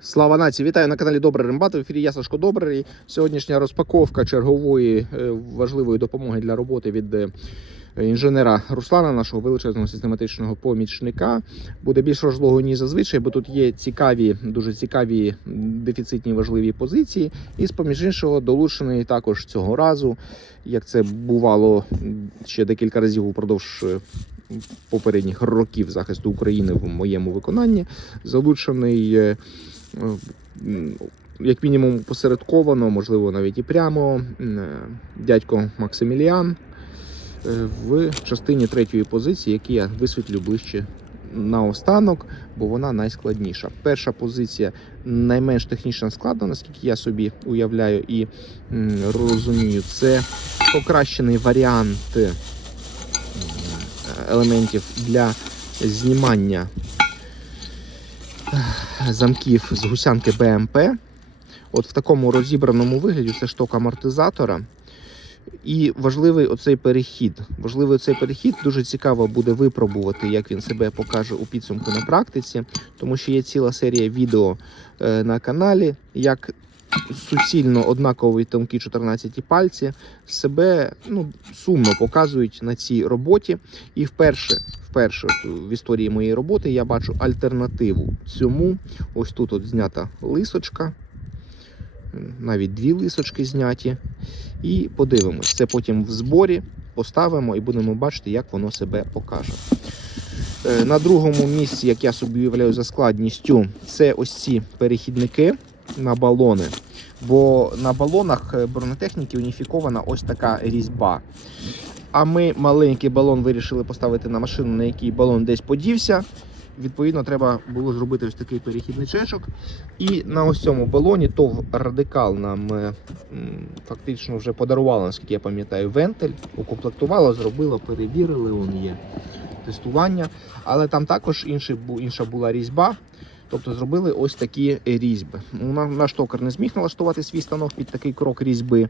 Слава нації! Вітаю на каналі Добрий Рембат. В ефірі я Сашко Добрий. Сьогоднішня розпаковка чергової е, важливої допомоги для роботи від е, інженера Руслана, нашого величезного систематичного помічника. Буде більш важливо, ніж зазвичай, бо тут є цікаві, дуже цікаві дефіцитні важливі позиції. І з поміж іншого долучений також цього разу, як це бувало ще декілька разів упродовж. е, Попередніх років захисту України в моєму виконанні залучений як мінімум посередковано, можливо, навіть і прямо. е, Дядько Максиміліан е, в частині третьої позиції, які я висвітлю ближче наостанок, бо вона найскладніша. Перша позиція найменш технічно складна, наскільки я собі уявляю і розумію, це покращений варіант е, елементів для знімання замків з гусянки БМП. От в такому розібраному вигляді це шток амортизатора. І важливий оцей перехід. Важливий цей перехід дуже цікаво буде випробувати, як він себе покаже у підсумку на практиці, тому що є ціла серія відео е, на каналі, як суцільно однакові тонкі 14 пальці себе ну, сумно показують на цій роботі. І вперше, вперше в історії моєї роботи я бачу альтернативу цьому. Ось тут от знята лисочка, навіть дві лисочки зняті. І подивимось. Це потім в зборі поставимо і будемо бачити, як воно себе покаже. Е, На другому місці, як я собі уявляю за складністю, це ось ці перехідники на балони. Бо на балонах е, бронетехніки уніфікована ось така різьба. А ми маленький балон вирішили поставити на машину, на який балон десь подівся. Відповідно, треба було зробити ось такий перехідничечок. І на ось цьому балоні ТОВ Радикал нам е, фактично вже подарувало, наскільки я пам'ятаю, вентиль, укомплектувало, зробило, перевірили, он є тестування. Але там також інша була різьба. Тобто зробили ось такі різьби. Ну, Наш токар не зміг налаштувати свій станок під такий крок різьби.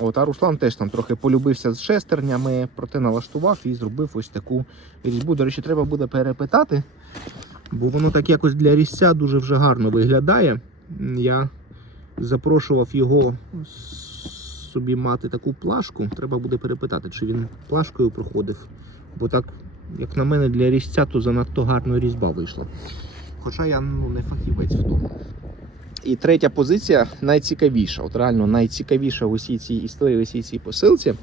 От, а Руслан теж там трохи полюбився з шестернями, проте налаштував і зробив ось таку різьбу. До речі, треба буде перепитати, бо воно так якось для різця дуже вже гарно виглядає. Я запрошував його собі мати таку плашку. Треба буде перепитати, чи він плашкою проходив. Бо так, як на мене, для різця то занадто гарно різьба вийшла. Хоча я ну, не фахівець в тому. І третя позиція найцікавіша, от реально найцікавіша в усій цій історії, в усій цій посилці,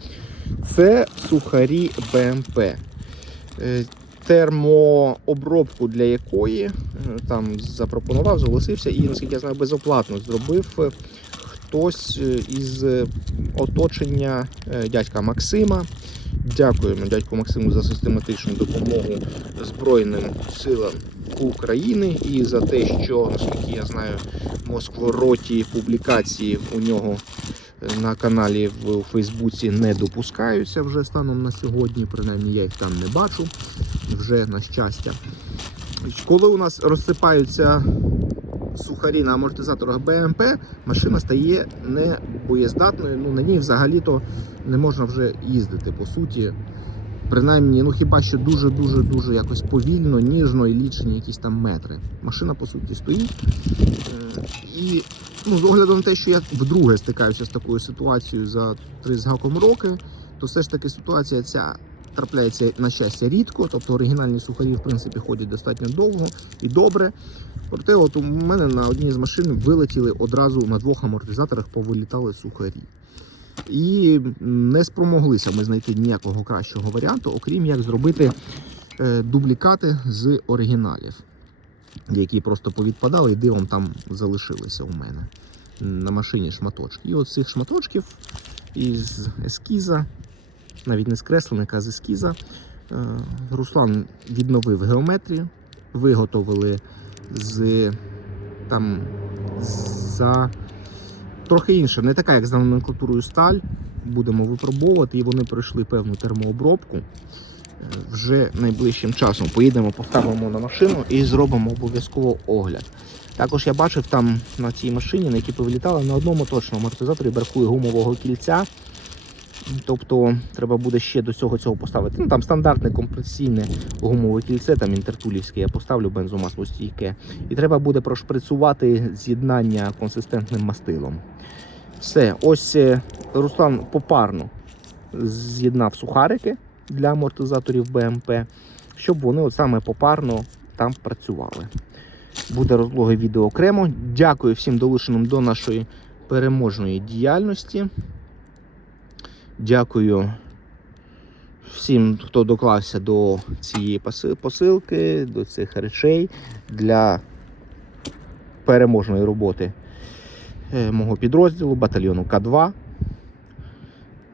це сухарі БМП. Е, Термообробку для якої е, там запропонував, зголосився і, наскільки я знаю, безоплатно зробив е, хтось із оточення дядька Максима. Дякуємо дядьку Максиму за систематичну допомогу Збройним силам України і за те, що, наскільки я знаю, Москвороті публікації у нього е, на каналі в Фейсбуці не допускаються вже станом на сьогодні. Принаймні я їх там не бачу вже на щастя. Коли у нас розсипаються сухарі на амортизаторах БМП, машина стає не боєздатною. Ну на ній взагалі-то не можна вже їздити по суті. Принаймні, ну хіба що дуже-дуже дуже якось повільно, ніжно і лічені якісь там метри. Машина по суті стоїть. Е, І ну, з огляду на те, що я вдруге стикаюся з такою ситуацією за три з гаком роки, то все ж таки ситуація ця трапляється на щастя рідко. Тобто оригінальні сухарі, в принципі, ходять достатньо довго і добре. Проте, от у мене на одній з машин вилетіли одразу на двох амортизаторах, повилітали сухарі. І не спромоглися ми знайти ніякого кращого варіанту, окрім як зробити е, дублікати з оригіналів, які просто повідпадали і дивом там залишилися у мене на машині шматочки. І от цих шматочків із ескіза, навіть не з кресленника, а з ескіза, е, Руслан відновив геометрію, виготовили з там за трохи інша, не така, як за номенклатурою сталь. Будемо випробовувати, і вони пройшли певну термообробку. Е, Вже найближчим часом поїдемо, поставимо на машину і зробимо обов'язково огляд. Також я бачив там на цій машині, на якій повилітали, на одному точно амортизаторі бракує гумового кільця. Тобто треба буде ще до цього цього поставити. Ну там стандартне компресійне гумове кільце, там інтертулівське я поставлю бензомаслостійке. І треба буде прошприцювати з'єднання консистентним мастилом. Все, ось е, Руслан попарно з'єднав сухарики для амортизаторів БМП, щоб вони от саме попарно там працювали. Буде розлоге відео окремо. Дякую всім долученим до нашої переможної діяльності. Дякую всім, хто доклався до цієї посилки, до цих речей для переможної роботи е, мого підрозділу, батальйону К2.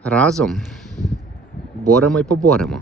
Разом боремо і поборемо.